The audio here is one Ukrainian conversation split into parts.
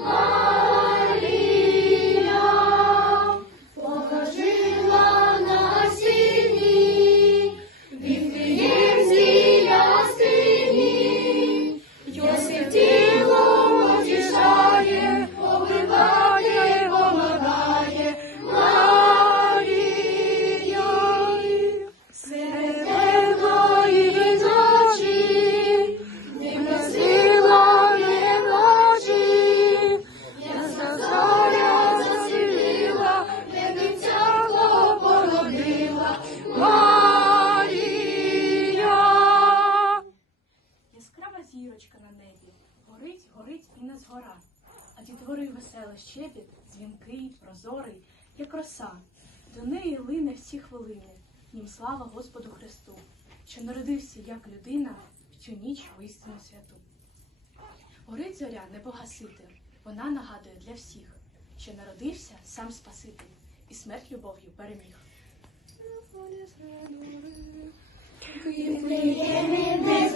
我 зірочка на небі, горить, горить і не згора. А дітвори весело щебіт, дзвінкий, прозорий, як роса. До неї лине всі хвилини, нім слава Господу Христу, що народився як людина в цю ніч в істину святу. Горить зоря не погасити, вона нагадує для всіх, що народився сам Спаситель і смерть любов'ю переміг. Thank you.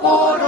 por